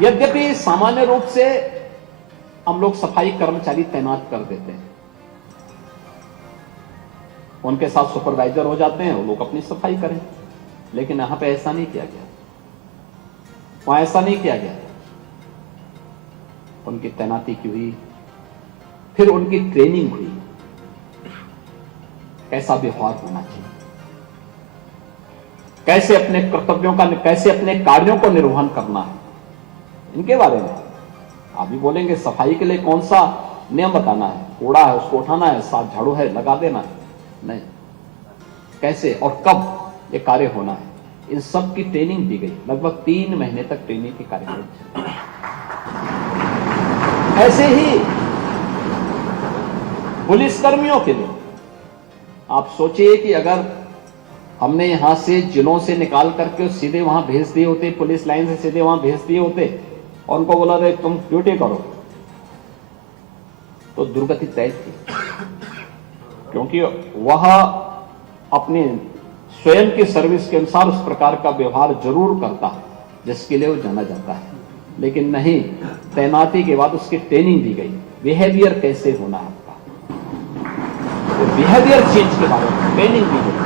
यद्यपि सामान्य रूप से हम लोग सफाई कर्मचारी तैनात कर देते हैं, उनके साथ सुपरवाइजर हो जाते हैं, वो लोग अपनी सफाई करें, लेकिन यहां पे ऐसा नहीं किया गया, वहां ऐसा नहीं किया गया। उनकी तैनाती की हुई, फिर उनकी ट्रेनिंग हुई, कैसा व्यवहार होना चाहिए, कैसे अपने कर्तव्यों का, कैसे अपने कार्यों को निर्वहन करना है, इनके बारे में आप भी बोलेंगे। सफाई के लिए कौन सा नियम बताना है, कूड़ा है उसको उठाना है, साथ झाड़ू है लगा देना है, नहीं, कैसे और कब ये कार्य होना है, इन सब की ट्रेनिंग दी गई। लगभग 3 महीने तक ट्रेनिंग के कार्यक्रम चले। ऐसे ही पुलिसकर्मियों के लिए आप सोचिए कि अगर हमने यहां से जिलों से निकाल करके सीधे वहां भेज दिए होते, पुलिस लाइन से सीधे वहां भेज दिए होते और उनको बोला रहे तुम ड्यूटी करो, तो दुर्गति तय थी, क्योंकि वह अपने स्वयं की सर्विस के अनुसार उस प्रकार का व्यवहार जरूर करता है जिसके लिए वो जाना जाता है, लेकिन नहीं, तैनाती के बाद उसकी ट्रेनिंग दी गई, बिहेवियर कैसे होना है आपका, बिहेवियर चेंज के बारे में ट्रेनिंग दी गई,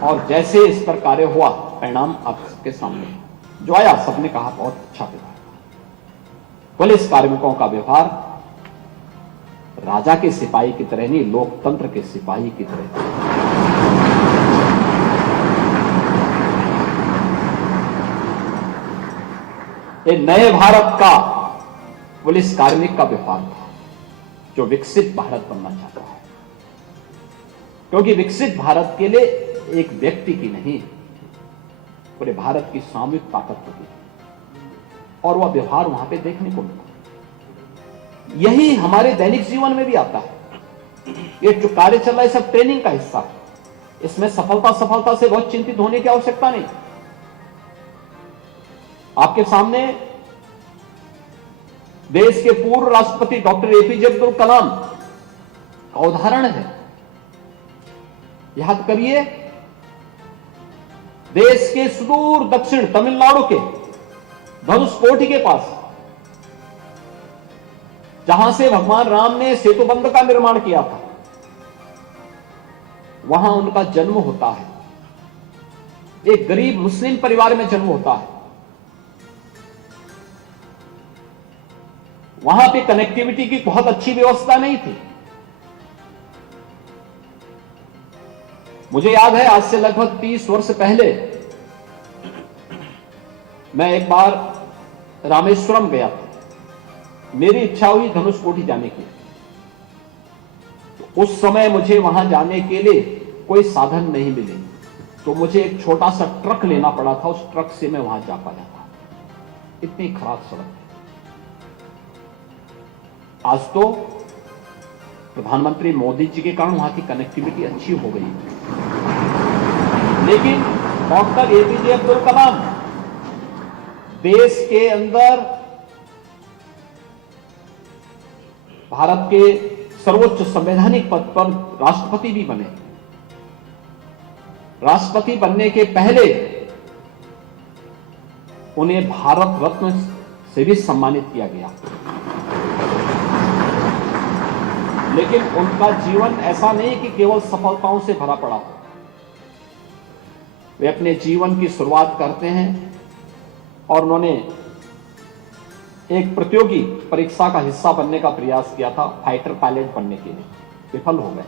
और जैसे इस पर कार्य हुआ परिणाम आपके सामने जो आया, सबने कहा बहुत अच्छा व्यवहार। पुलिस कार्मिकों का व्यवहार राजा के सिपाही की तरह नहीं, लोकतंत्र के सिपाही की तरह। ये नए भारत का पुलिस कार्मिक का व्यवहार था, जो विकसित भारत बनना चाहता है, क्योंकि विकसित भारत के लिए एक व्यक्ति की नहीं, पूरे भारत की सामूहिक ताकत होगी, और वह व्यवहार वहां पे देखने को मिला। यही हमारे दैनिक जीवन में भी आता है। ये जो कार्य चल रहा है सब ट्रेनिंग का हिस्सा है, इसमें सफलता से बहुत चिंतित होने की आवश्यकता नहीं। आपके सामने देश के पूर्व राष्ट्रपति डॉक्टर एपीजे अब्दुल कलाम का उदाहरण है। याद करिए, देश के सुदूर दक्षिण तमिलनाडु के धनुषकोटी के पास, जहां से भगवान राम ने सेतु बंध का निर्माण किया था, वहां उनका जन्म होता है। एक गरीब मुस्लिम परिवार में जन्म होता है। वहां पे कनेक्टिविटी की बहुत अच्छी व्यवस्था नहीं थी। मुझे याद है, आज से लगभग 30 वर्ष पहले मैं एक बार रामेश्वरम गया था। मेरी इच्छा हुई धनुषकोटी जाने की। तो उस समय मुझे वहां जाने के लिए कोई साधन नहीं मिले, तो मुझे एक छोटा सा ट्रक लेना पड़ा था। उस ट्रक से मैं वहां जा पाया था। इतनी खराब सड़क थी। आज तो प्रधानमंत्री मोदी जी के कारण वहां की कनेक्टिविटी अच्छी हो गई, लेकिन डॉक्टर एपीजे अब्दुल कलाम देश के अंदर भारत के सर्वोच्च संवैधानिक पद पर राष्ट्रपति भी बने। राष्ट्रपति बनने के पहले उन्हें भारत रत्न से भी सम्मानित किया गया, लेकिन उनका जीवन ऐसा नहीं कि केवल सफलताओं से भरा पड़ा हो। वे अपने जीवन की शुरुआत करते हैं और उन्होंने एक प्रतियोगी परीक्षा का हिस्सा बनने का प्रयास किया था, फाइटर पायलट बनने के लिए। विफल हो गए,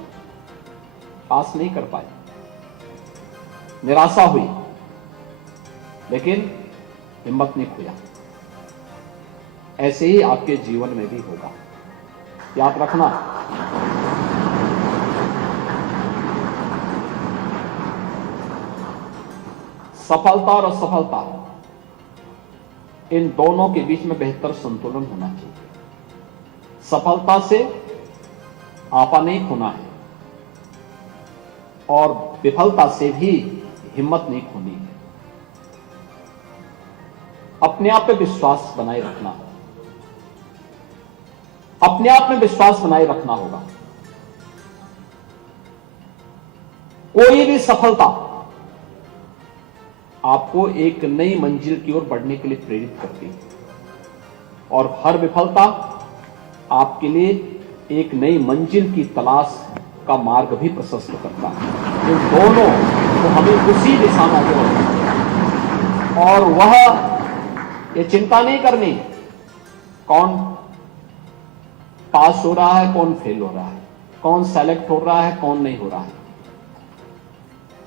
पास नहीं कर पाए, निराशा हुई, लेकिन हिम्मत नहीं खोया। ऐसे ही आपके जीवन में भी होगा, याद रखना। सफलता और असफलता, इन दोनों के बीच में बेहतर संतुलन होना चाहिए। सफलता से आपा नहीं खोना है और विफलता से भी हिम्मत नहीं खोनी है। अपने आप पे विश्वास बनाए रखना, अपने आप में विश्वास बनाए रखना होगा। कोई भी सफलता आपको एक नई मंजिल की ओर बढ़ने के लिए प्रेरित करती है और हर विफलता आपके लिए एक नई मंजिल की तलाश का मार्ग भी प्रशस्त करता है। इन दोनों को हमें उसी दिशा में आगे बढ़ना है और वह ये चिंता नहीं करनी कौन पास हो रहा है, कौन फेल हो रहा है, कौन सेलेक्ट हो रहा है, कौन नहीं हो रहा है।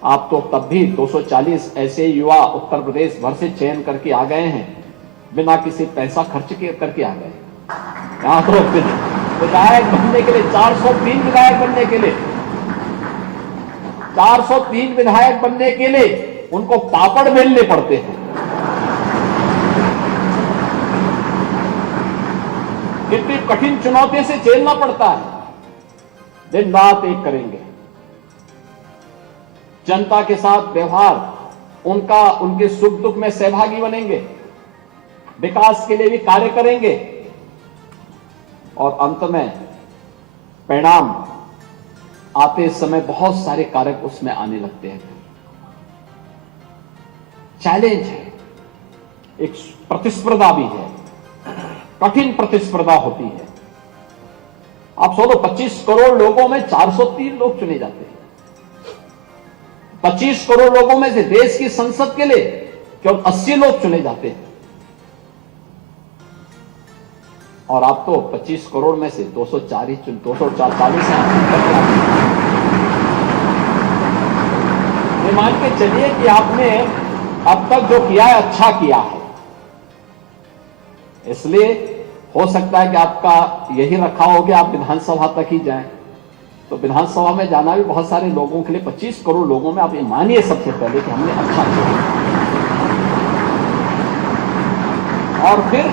आप तो तब भी 240 ऐसे युवा उत्तर प्रदेश भर से चयन करके आ गए हैं, बिना किसी पैसा खर्च करके आ गए। यहां तो विधायक बनने के लिए 403 विधायक बनने के लिए 403 विधायक बनने के लिए उनको पापड़ बेलने पड़ते हैं। कितनी कठिन चुनौती से झेलना पड़ता है। दिन रात एक करेंगे, जनता के साथ व्यवहार, उनके सुख दुख में सहभागी बनेंगे, विकास के लिए भी कार्य करेंगे और अंत में परिणाम आते समय बहुत सारे कारक उसमें आने लगते हैं। चैलेंज है, एक प्रतिस्पर्धा भी है, कठिन प्रतिस्पर्धा होती है। आप सोचो 25 करोड़ लोगों में 403 लोग चुने जाते हैं। 25 करोड़ लोगों में से देश की संसद के लिए केवल 80 लोग चुने जाते हैं और आप तो 25 करोड़ में से 240 हैं। ये मान के चलिए कि आपने अब तक जो किया है अच्छा किया है, इसलिए हो सकता है कि आपका यही रखा हो कि आप विधानसभा तक ही जाएं। तो विधानसभा में जाना भी बहुत सारे लोगों के लिए, 25 करोड़ लोगों में आप ये मानिए सबसे पहले कि हमने अच्छा किया और फिर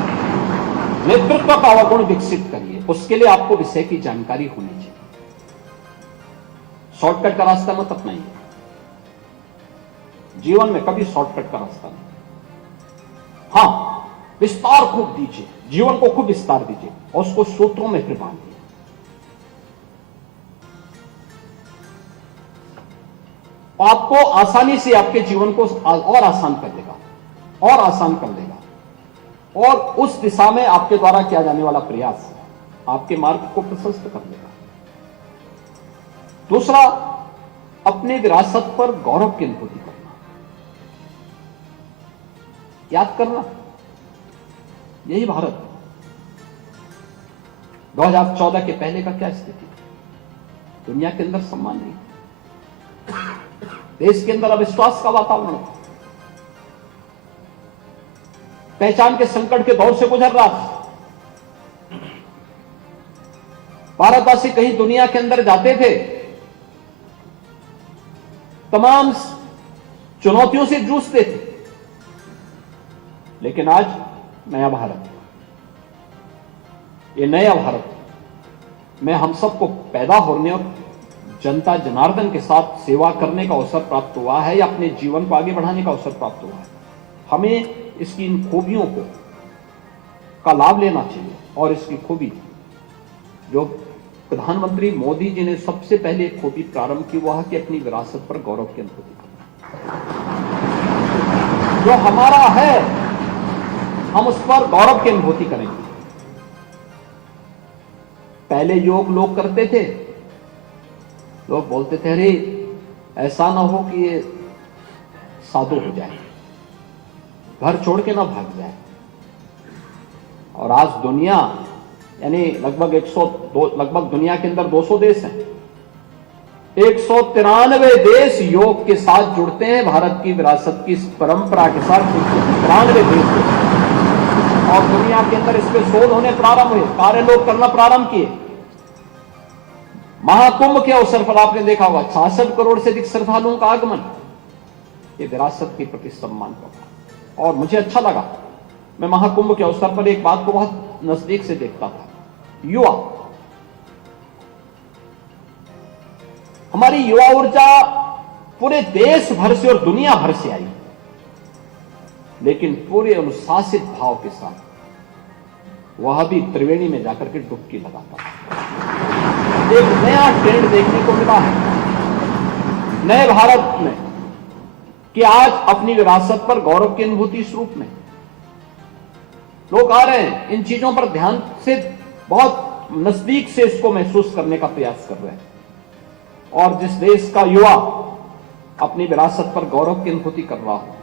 नेतृत्व का अवगुण विकसित करिए। उसके लिए आपको विषय की जानकारी होनी चाहिए। शॉर्टकट का रास्ता मत अपनाइए, जीवन में कभी शॉर्टकट का रास्ता नहीं। हां, विस्तार खूब दीजिए, जीवन को खूब विस्तार दीजिए और उसको सूत्रों में फिर बांधिए। आपको आसानी से आपके जीवन को और आसान कर देगा और आसान कर देगा और उस दिशा में आपके द्वारा किया जाने वाला प्रयास आपके मार्ग को प्रशस्त कर देगा। दूसरा, अपने विरासत पर गौरव की अनुभूति करना, याद करना, यही भारत। 2014 के पहले का क्या स्थिति? दुनिया के अंदर सम्मान नहीं, देश के अंदर अविश्वास का वातावरण, पहचान के संकट के दौर से गुजर रहा था। भारतवासी कहीं दुनिया के अंदर जाते थे, तमाम चुनौतियों से जूझते थे, लेकिन आज नया भारत, ये नया भारत में हम सबको पैदा होने और जनता जनार्दन के साथ सेवा करने का अवसर प्राप्त हुआ है या अपने जीवन को आगे बढ़ाने का अवसर प्राप्त हुआ है। हमें इसकी इन खूबियों का लाभ लेना चाहिए और इसकी खूबी जो प्रधानमंत्री मोदी जी ने सबसे पहले एक खूबी प्रारंभ की, वह कि अपनी विरासत पर गौरव की अनुभूति करना। जो हमारा है हम उस पर गौरव की अनुभूति करेंगे। पहले योग लोग करते थे, लोग बोलते थे अरे ऐसा ना हो कि ये साधु हो जाए, घर छोड़ के ना भाग जाए। और आज दुनिया यानी लगभग दुनिया के अंदर 200 देश हैं, 193 देश योग के साथ जुड़ते हैं। भारत की विरासत की परंपरा के साथ 193 देश और दुनिया के अंदर इस पे शोध होने प्रारंभ हुए, कार्य लोग करना प्रारंभ किए। महाकुंभ के अवसर पर आपने देखा होगा 66 करोड़ से अधिक श्रद्धालुओं का आगमन, ये विरासत के प्रति सम्मान का। और मुझे अच्छा लगा, मैं महाकुंभ के अवसर पर एक बात को बहुत नजदीक से देखता था। युवा, हमारी युवा ऊर्जा पूरे देश भर से और दुनिया भर से आई, लेकिन पूरे अनुशासित भाव के साथ वह भी त्रिवेणी में जाकर के डुबकी लगाता है। एक नया ट्रेंड देखने को मिला है नए भारत में कि आज अपनी विरासत पर गौरव की अनुभूति इस रूप में लोग आ रहे हैं, इन चीजों पर ध्यान से बहुत नजदीक से इसको महसूस करने का प्रयास कर रहे हैं। और जिस देश का युवा अपनी विरासत पर गौरव की अनुभूति कर रहा हो,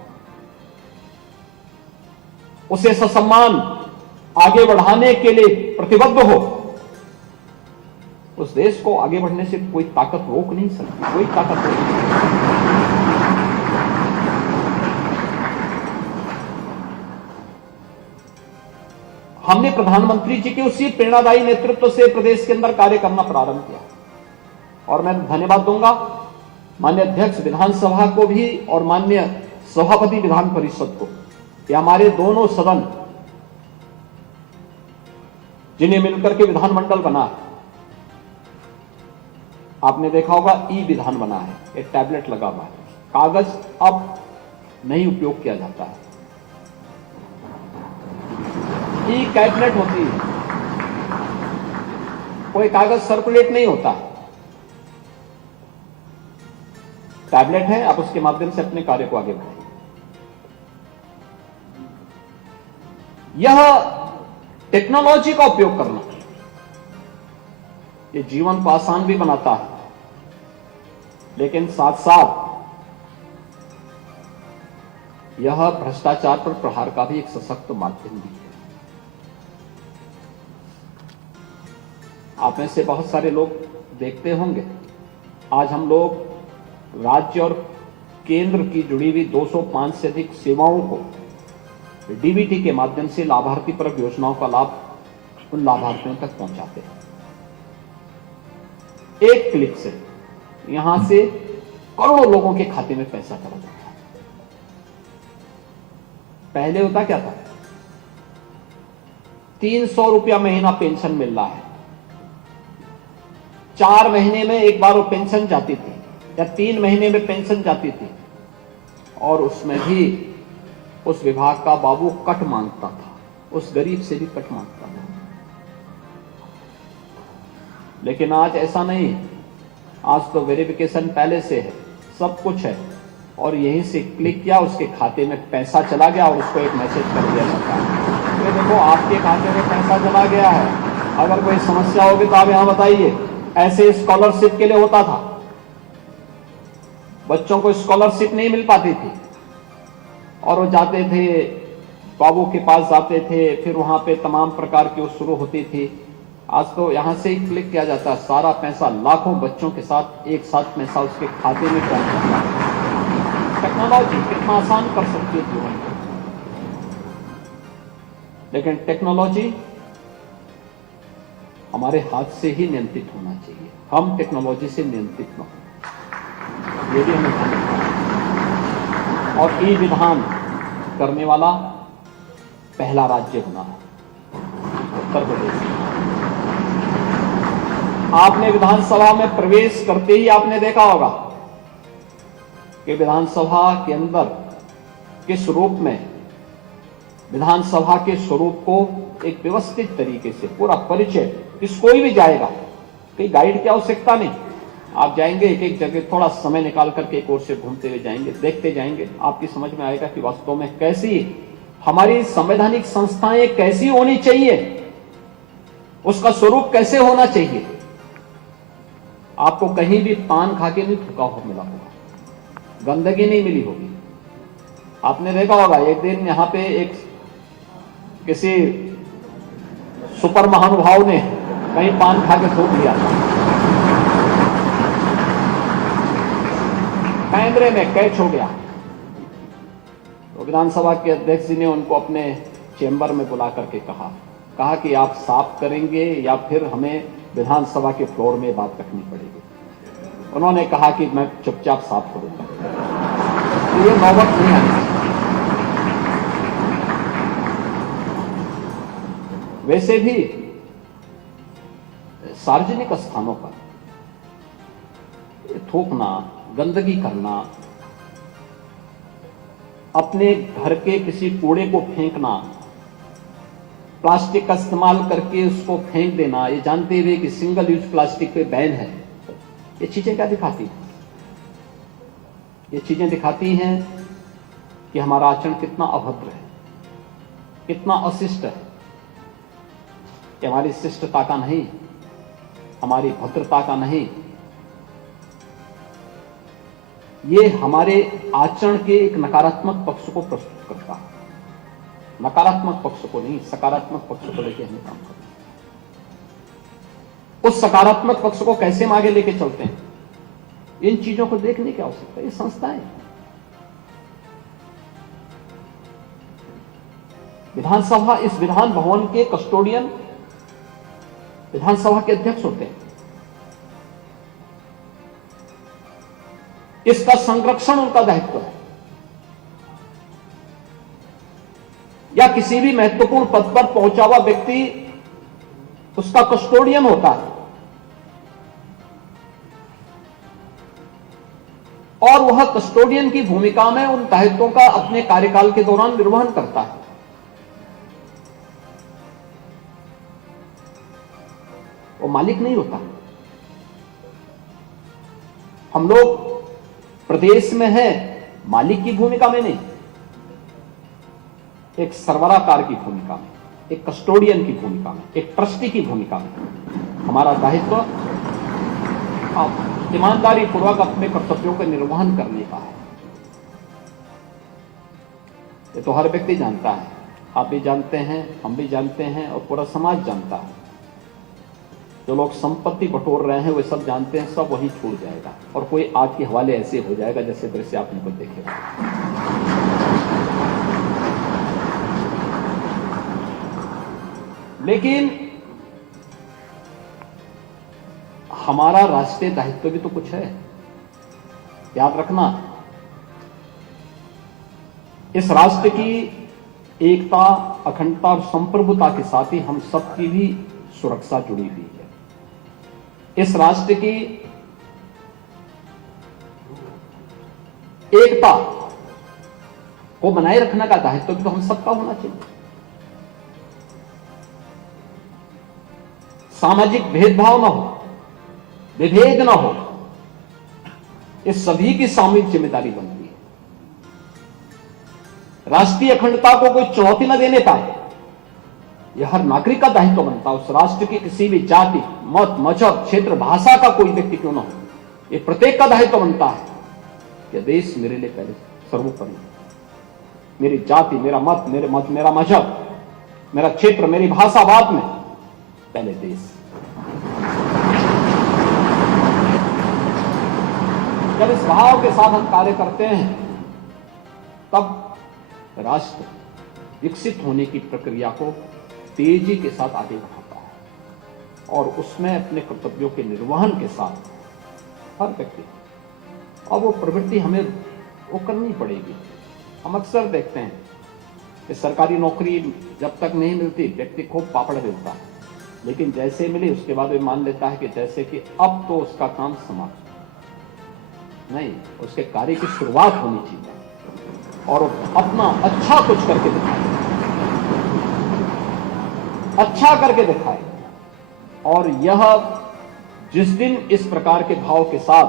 उसे ससम्मान आगे बढ़ाने के लिए प्रतिबद्ध हो, उस देश को आगे बढ़ने से कोई ताकत रोक नहीं सकती, कोई ताकत रोक नहीं सकती। हमने प्रधानमंत्री जी के उसी प्रेरणादायी नेतृत्व से प्रदेश के अंदर कार्य करना प्रारंभ किया और मैं धन्यवाद दूंगा माननीय अध्यक्ष विधानसभा को भी और माननीय सभापति विधान परिषद को, ये हमारे दोनों सदन जिन्हें मिलकर के विधानमंडल बना है। आपने देखा होगा ई विधान बना है, एक टैबलेट लगा हुआ है, कागज अब नहीं उपयोग किया जाता है, ई कैबिनेट होती है, कोई कागज सर्कुलेट नहीं होता, टैबलेट है, आप उसके माध्यम से अपने कार्य को आगे बढ़ाइए। यह टेक्नोलॉजी का उपयोग करना ये जीवन को आसान भी बनाता है, लेकिन साथ साथ यह भ्रष्टाचार पर प्रहार का भी एक सशक्त माध्यम भी है। आप में से बहुत सारे लोग देखते होंगे, आज हम लोग राज्य और केंद्र की जुड़ी हुई 205 से अधिक सेवाओं को डीबीटी के माध्यम से लाभार्थी परक योजनाओं का लाभ उन लाभार्थियों तक पहुंचाते हैं। एक क्लिक से यहां से करोड़ों लोगों के खाते में पैसा चला जाता है। पहले होता क्या था, 300 रुपया महीना पेंशन मिल रहा है, 4 महीने में एक बार वो पेंशन जाती थी या 3 महीने में पेंशन जाती थी, और उसमें भी उस विभाग का बाबू कट मांगता था, उस गरीब से भी कट मांगता था। लेकिन आज ऐसा नहीं, आज तो वेरिफिकेशन पहले से है, सब कुछ है, और यहीं से क्लिक किया उसके खाते में पैसा चला गया और उसको एक मैसेज कर दिया जाता है, तो देखो आपके खाते में पैसा चला गया है, अगर कोई समस्या होगी तो आप यहां बताइए। ऐसे स्कॉलरशिप के लिए होता था, बच्चों को स्कॉलरशिप नहीं मिल पाती थी और वो जाते थे बाबू के पास जाते थे, फिर वहां पे तमाम प्रकार की वो शुरू होती थी। आज तो यहां से ही क्लिक किया जाता है, सारा पैसा लाखों बच्चों के साथ एक साथ पैसा उसके खाते में पहुंच जाता है। टेक्नोलॉजी कितना आसान कर सकती है जीवन को, लेकिन टेक्नोलॉजी हमारे हाथ से ही नियंत्रित होना चाहिए, हम टेक्नोलॉजी से नियंत्रित न हो, ये भी हमें ध्यान रखना है। और ई विधान करने वाला पहला राज्य होना है उत्तर प्रदेश। आपने विधानसभा में प्रवेश करते ही आपने देखा होगा कि विधानसभा के अंदर किस रूप में विधानसभा के स्वरूप को एक व्यवस्थित तरीके से पूरा परिचय, किस कोई भी जाएगा, कहीं गाइड की आवश्यकता नहीं, आप जाएंगे एक एक जगह थोड़ा समय निकाल करके एक ओर से घूमते हुए जाएंगे, देखते जाएंगे, आपकी समझ में आएगा कि वास्तव में कैसी हमारी संवैधानिक संस्थाएं कैसी होनी चाहिए, उसका स्वरूप कैसे होना चाहिए। आपको कहीं भी पान खा के नहीं थूका हुआ मिला होगा, गंदगी नहीं मिली होगी। आपने देखा होगा एक दिन यहां पे एक किसी सुपर महानुभाव ने कहीं पान खा के थूक लिया था, कैमरे में कैच हो गया। तो विधानसभा के अध्यक्ष जी ने उनको अपने चेंबर में बुला करके कहा कि आप साफ करेंगे या फिर हमें विधानसभा के फ्लोर में बात रखनी पड़ेगी। उन्होंने कहा कि मैं चुपचाप साफ करूंगा, तो ये नौबत नहीं आनी चाहिए। वैसे भी सार्वजनिक स्थानों पर थूकना, गंदगी करना, अपने घर के किसी कूड़े को फेंकना, प्लास्टिक का इस्तेमाल करके उसको फेंक देना, ये जानते हुए कि सिंगल यूज प्लास्टिक पे बैन है, ये चीजें क्या दिखाती हैं? ये चीजें दिखाती हैं कि हमारा आचरण कितना अभद्र है, कितना अशिष्ट है, कि हमारी शिष्टता का नहीं, हमारी भद्रता का नहीं, ये हमारे आचरण के एक नकारात्मक पक्ष को प्रस्तुत करता है। नकारात्मक पक्ष को नहीं, सकारात्मक पक्ष को लेकर हमें काम करना है। उस सकारात्मक पक्ष को कैसे हम आगे लेके चलते हैं, इन चीजों को देखने की आवश्यकता है। ये संस्थाएं, विधानसभा, इस विधान भवन के कस्टोडियन विधानसभा के अध्यक्ष होते हैं। इसका संरक्षण उनका दायित्व है। या किसी भी महत्वपूर्ण पद पर पहुंचा हुआ व्यक्ति उसका कस्टोडियन होता है और वह कस्टोडियन की भूमिका में उन दायित्वों का अपने कार्यकाल के दौरान निर्वहन करता है। वो मालिक नहीं होता। हम लोग प्रदेश में हैं मालिक की भूमिका में नहीं, एक सरबराहकार की भूमिका में, एक कस्टोडियन की भूमिका में, एक ट्रस्टी की भूमिका में। हमारा दायित्व ईमानदारी पूर्वक अपने कर्तव्यों का निर्वहन करने का है। ये तो हर व्यक्ति जानता है, आप भी जानते हैं, हम भी जानते हैं और पूरा समाज जानता है। जो लोग संपत्ति बटोर रहे हैं वे सब जानते हैं, सब वहीं छूट जाएगा और कोई आग के हवाले ऐसे हो जाएगा जैसे दृश्य आपने को देखे। लेकिन हमारा राष्ट्रीय दायित्व भी तो कुछ है, याद रखना। इस राष्ट्र की एकता, अखंडता और संप्रभुता के साथ ही हम सबकी भी सुरक्षा जुड़ी हुई है। इस राष्ट्र की एकता को बनाए रखने का दायित्व भी तो हम सबका होना चाहिए। सामाजिक भेदभाव न हो, विभेद न हो, इस सभी की सामूहिक जिम्मेदारी बनती है। राष्ट्रीय अखंडता को कोई चुनौती न देने पाए, यह हर नागरिक का दायित्व बनता है। उस राष्ट्र की किसी भी जाति, मत, मजहब, क्षेत्र, भाषा का कोई व्यक्ति क्यों न हो, यह प्रत्येक का दायित्व बनता है कि देश मेरे लिए पहले सर्वोपरि। मेरी जाति, मेरा मत, मेरा मजहब, मेरा क्षेत्र, मेरी भाषा बाद में, पहले देश। जब इस भाव के साथ हम कार्य करते हैं तब राष्ट्र विकसित होने की प्रक्रिया को तेजी के साथ आगे बढ़ाता है और उसमें अपने कर्तव्यों के निर्वहन के साथ हर व्यक्ति, और वो प्रवृत्ति हमें वो करनी पड़ेगी। हम अक्सर देखते हैं कि सरकारी नौकरी जब तक नहीं मिलती व्यक्ति खूब पापड़ बेलता है, लेकिन जैसे मिली उसके बाद वे मान लेता है कि जैसे कि अब तो उसका काम समाप्त। नहीं, उसके कार्य की शुरुआत होनी चाहिए और अपना अच्छा कुछ करके दिखाए, अच्छा करके दिखाए। और यह जिस दिन इस प्रकार के भाव के साथ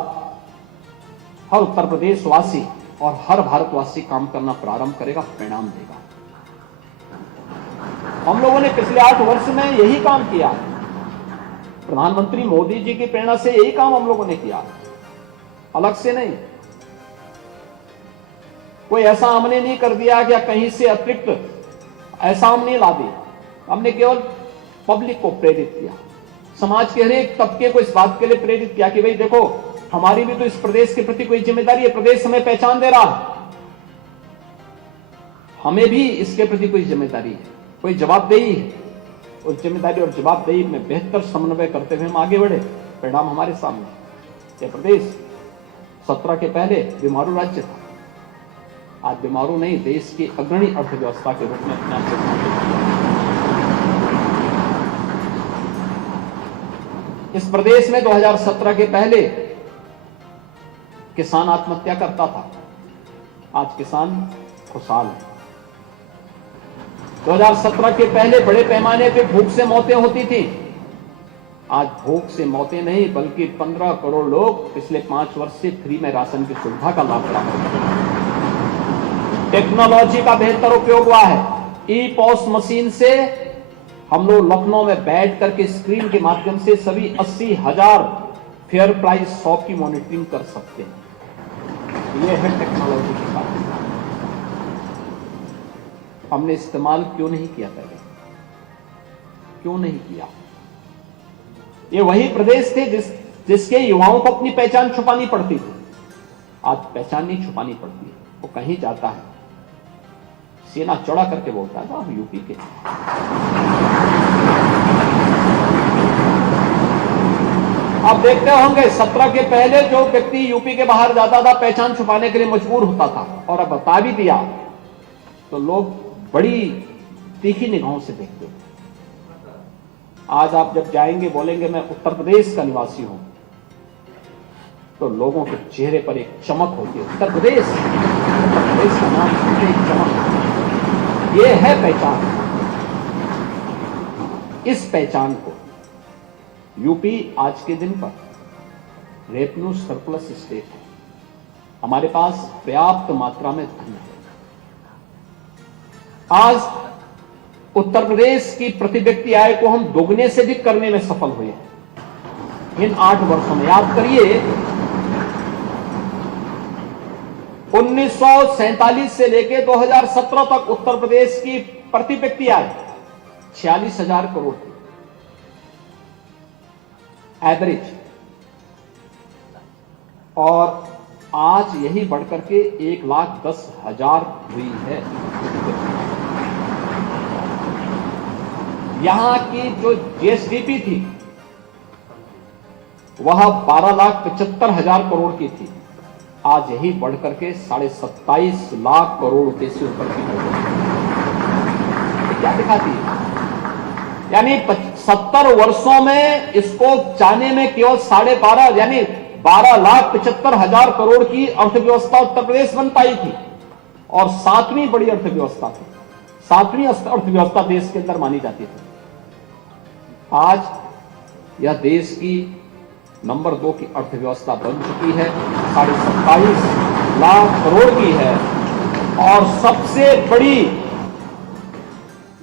हर उत्तर प्रदेश वासी और हर भारतवासी काम करना प्रारंभ करेगा, परिणाम देगा। हम लोगों ने पिछले 8 वर्ष में यही काम किया। प्रधानमंत्री मोदी जी की प्रेरणा से यही काम हम लोगों ने किया, अलग से नहीं। कोई ऐसा हमने नहीं कर दिया कि कहीं से अतिरिक्त ऐसा हमने ला दी। हमने केवल पब्लिक को प्रेरित किया, समाज के हर एक तबके को इस बात के लिए प्रेरित किया कि भाई देखो, हमारी भी तो इस प्रदेश के प्रति कोई जिम्मेदारी है। प्रदेश हमें पहचान दे रहा है, हमें भी इसके प्रति कोई जिम्मेदारी है, कोई जवाबदेही है। उस जिम्मेदारी और जवाबदेही में बेहतर समन्वय करते हुए हम आगे बढ़े, परिणाम हमारे सामने। यह प्रदेश 17 के पहले बीमारू राज्य था, आज बीमारू नहीं, देश की अग्रणी अर्थव्यवस्था के रूप में अपने आप को स्थापित किया। इस प्रदेश में 2017 के पहले किसान आत्महत्या करता था, आज किसान खुशहाल है। 2017 के पहले बड़े पैमाने पे भूख से मौतें होती थी, आज भूख से मौतें नहीं बल्कि 15 करोड़ लोग पिछले 5 वर्ष से फ्री में राशन की सुविधा का लाभ प्राप्त कर रहे हैं। टेक्नोलॉजी का बेहतर उपयोग हुआ है। ई पॉस मशीन से हम लोग लखनऊ में बैठ करके स्क्रीन के माध्यम से सभी 80,000 फेयर प्राइस शॉप की मॉनिटरिंग कर सकते हैं। यह है टेक्नोलॉजी के कारण। हमने इस्तेमाल क्यों नहीं किया पहले? क्यों नहीं किया? ये वही प्रदेश थे जिसके युवाओं को अपनी पहचान छुपानी पड़ती थी। आज पहचान नहीं छुपानी पड़ती है। वो कहीं जाता है, सीना चौड़ा करके बोलता है हम यूपी के। आप देखते होंगे 17 के पहले जो व्यक्ति यूपी के बाहर जाता था पहचान छुपाने के लिए मजबूर होता था, और अब बता भी दिया तो लोग बड़ी तीखी निगाहों से देखते थे। आज आप जब जाएंगे बोलेंगे मैं उत्तर प्रदेश का निवासी हूं, तो लोगों के चेहरे पर एक चमक होती है। उत्तर प्रदेश का नाम सुनते एक चमक। ये है पहचान। इस पहचान को यूपी आज के दिन पर रेवेन्यू सरप्लस स्टेट है। हमारे पास पर्याप्त मात्रा में धन है। आज उत्तर प्रदेश की प्रति व्यक्ति आय को हम दोगुने से अधिक करने में सफल हुए हैं इन 8 वर्षों में। याद करिए 1947 से लेकर 2017 तक उत्तर प्रदेश की प्रति व्यक्ति आय 46,000 करोड़ थी एवरेज, और आज यही बढ़कर के 1,10,000 हुई है। यहां की जो जीएसडीपी थी वह 12,75,000 करोड़ की थी। आज यही बढ़कर के 27.5 लाख करोड़ रुपए से ऊपर की हो गई। क्या दिखाती है? यानी 70 वर्षों में इसको जाने में केवल 12.5 यानी 12,75,000 करोड़ की अर्थव्यवस्था उत्तर प्रदेश बन पाई थी, और 7वीं बड़ी अर्थव्यवस्था थी। 7वीं अर्थव्यवस्था देश के अंदर मानी जाती थी। आज यह देश की नंबर 2 की अर्थव्यवस्था बन चुकी है, 27.5 लाख करोड़ की है, और सबसे बड़ी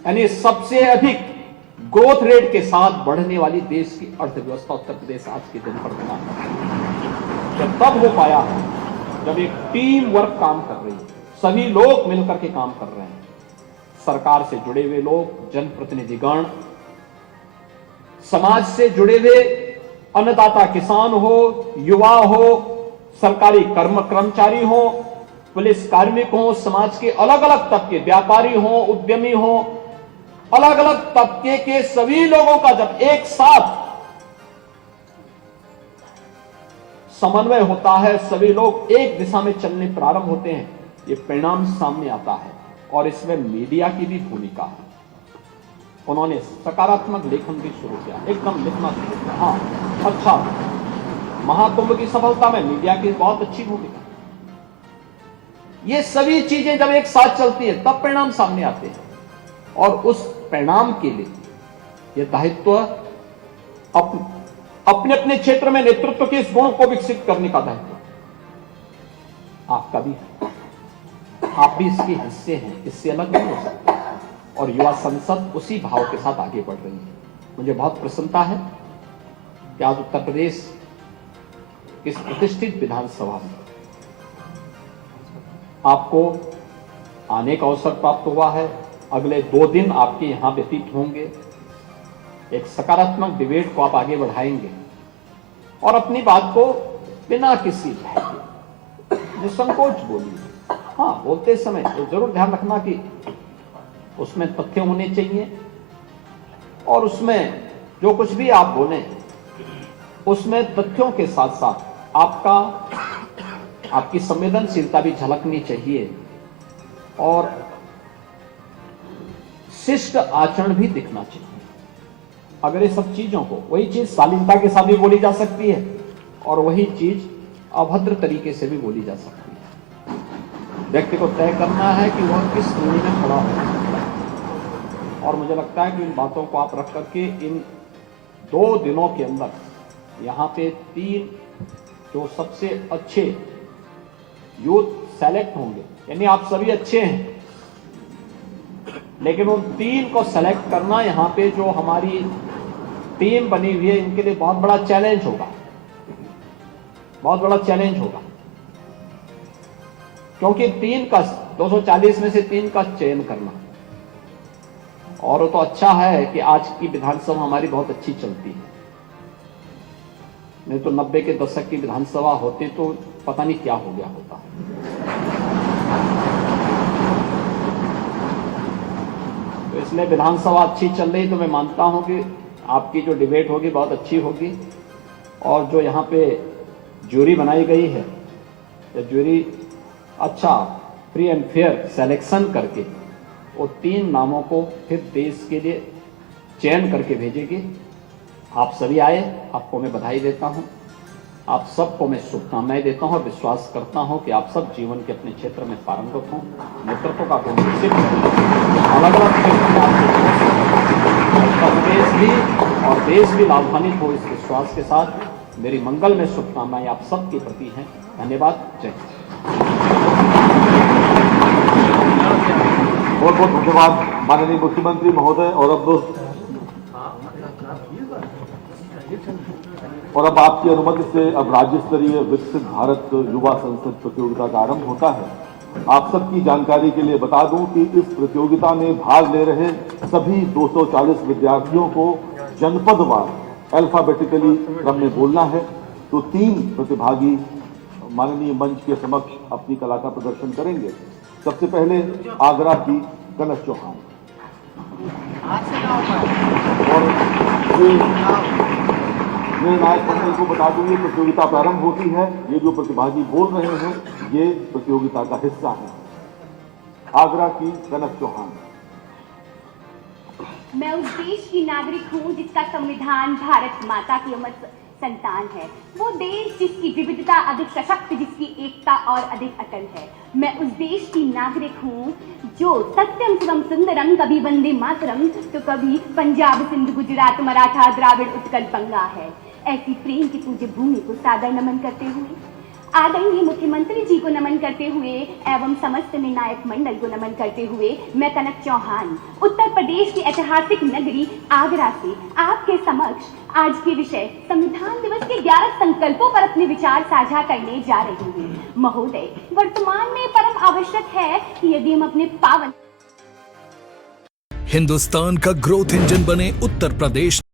यानी सबसे अधिक ग्रोथ रेट के साथ बढ़ने वाली देश की अर्थव्यवस्था उत्तर प्रदेश आज के दिन पर बना है। जब तब हो पाया है जब एक टीम वर्क काम कर रही है, सभी लोग मिलकर के काम कर रहे हैं। सरकार से जुड़े हुए लोग, जनप्रतिनिधिगण, समाज से जुड़े हुए अन्नदाता किसान हो, युवा हो, सरकारी कर्मचारी हो, पुलिस कार्मिक हो, समाज के अलग अलग तबके, व्यापारी हो, उद्यमी हो, अलग अलग तबके के सभी लोगों का जब एक साथ समन्वय होता है, सभी लोग एक दिशा में चलने प्रारंभ होते हैं, ये परिणाम सामने आता है। और इसमें मीडिया की भी भूमिका है। उन्होंने सकारात्मक लेखन भी शुरू किया, एकदम लिखना शुरू किया। हाँ, अच्छा, महाकुंभ की सफलता में मीडिया की बहुत अच्छी भूमिका। ये सभी चीजें जब एक साथ चलती है तब परिणाम सामने आते हैं, और उस परिणाम के लिए यह दायित्व अपने अपने क्षेत्र में नेतृत्व के इस गुण को विकसित करने का दायित्व आपका भी है। आप भी इसके हिस्से हैं, इससे अलग नहीं हो सकते। और युवा संसद उसी भाव के साथ आगे बढ़ रही है। मुझे बहुत प्रसन्नता है कि आज उत्तर प्रदेश इस प्रतिष्ठित विधानसभा में आपको आने का अवसर प्राप्त हुआ है। अगले 2 दिन आपके यहां व्यतीत होंगे। एक सकारात्मक डिबेट को आप आगे बढ़ाएंगे और अपनी बात को बिना किसी निसंकोच बोलिए। हाँ, बोलते समय तो जरूर ध्यान रखना कि उसमें तथ्य होने चाहिए, और उसमें जो कुछ भी आप बोलें उसमें तथ्यों के साथ साथ आपकी संवेदनशीलता भी झलकनी चाहिए, और शिष्ट आचरण भी दिखना चाहिए। अगर ये सब चीजों को, वही चीज शालीनता के साथ भी बोली जा सकती है और वही चीज अभद्र तरीके से भी बोली जा सकती है। व्यक्ति को तय करना है कि वह किस श्रेणी में खड़ा है, और मुझे लगता है कि इन बातों को आप रख करके इन 2 दिनों के अंदर यहाँ पे 3 जो सबसे अच्छे यूथ सेलेक्ट होंगे यानी आप सभी अच्छे हैं, लेकिन उन 3 को सेलेक्ट करना यहां पे जो हमारी टीम बनी हुई है, इनके लिए बहुत बड़ा चैलेंज होगा, बहुत बड़ा चैलेंज होगा। क्योंकि 3 का 240 में से 3 का चयन करना, और वो तो अच्छा है कि आज की विधानसभा हमारी बहुत अच्छी चलती है, नहीं तो 90 के दशक की विधानसभा होती तो पता नहीं क्या हो गया होता। तो इसलिए विधानसभा अच्छी चल रही, तो मैं मानता हूं कि आपकी जो डिबेट होगी बहुत अच्छी होगी, और जो यहाँ पे ज्यूरी बनाई गई है, या ज्यूरी अच्छा फ्री एंड फेयर सिलेक्शन करके वो 3 नामों को फिर देश के लिए चयन करके भेजेगी। आप सभी आए, आपको मैं बधाई देता हूं, आप सबको मैं शुभकामनाएं देता हूं और विश्वास करता हूं कि आप सब जीवन के अपने क्षेत्र में पारंगत हों, नेतृत्व का गुण विकसित अलग अलग क्षेत्र में प्रदेश भी और देश भी लाभान्वित हो, इस विश्वास के साथ मेरी मंगल में शुभकामनाएं आप सबके प्रति हैं। धन्यवाद। जय हिंद। बहुत बहुत धन्यवाद माननीय मुख्यमंत्री महोदय। और अब आपकी अनुमति से अब राज्य स्तरीय विकसित भारत युवा संसद प्रतियोगिता का आरंभ होता है। आप सबकी जानकारी के लिए बता दूं कि इस प्रतियोगिता में भाग ले रहे सभी 240 विद्यार्थियों को जनपदवार अल्फाबेटिकली क्रम में बोलना है। तो 3 प्रतिभागी माननीय मंच के समक्ष अपनी कला का प्रदर्शन करेंगे। सबसे पहले आगरा की कनक चौहान। और मैं नायक मंडल को बता दूं, ये प्रतियोगिता प्रारंभ होती है, ये जो प्रतिभागी बोल रहे हैं ये प्रतियोगिता का हिस्सा है। आगरा की कनक चौहान। मैं उस देश की नागरिक हूँ जिसका संविधान भारत माता की अमर संतान है। वो देश जिसकी विविधता अधिक सशक्त, जिसकी एकता और अधिक अटल है। मैं उस देश की नागरिक हूँ जो सत्यम शिवम सुंदरम, कभी वंदे मातरम तो कभी पंजाब सिंध गुजरात मराठा द्राविड़ उत्कल बंगा है। ऐसी प्रेम की पूज्य भूमि को सादर नमन करते हुए, आदरणीय मुख्यमंत्री जी को नमन करते हुए एवं समस्त निर्णायक मंडल को नमन करते हुए, मैं कनक चौहान उत्तर प्रदेश की ऐतिहासिक नगरी आगरा से आपके समक्ष आज के विषय संविधान दिवस के 11 संकल्पों पर अपने विचार साझा करने जा रही हूँ। महोदय, वर्तमान में परम आवश्यक है कि यदि हम अपने पावन हिंदुस्तान का ग्रोथ इंजन बने उत्तर प्रदेश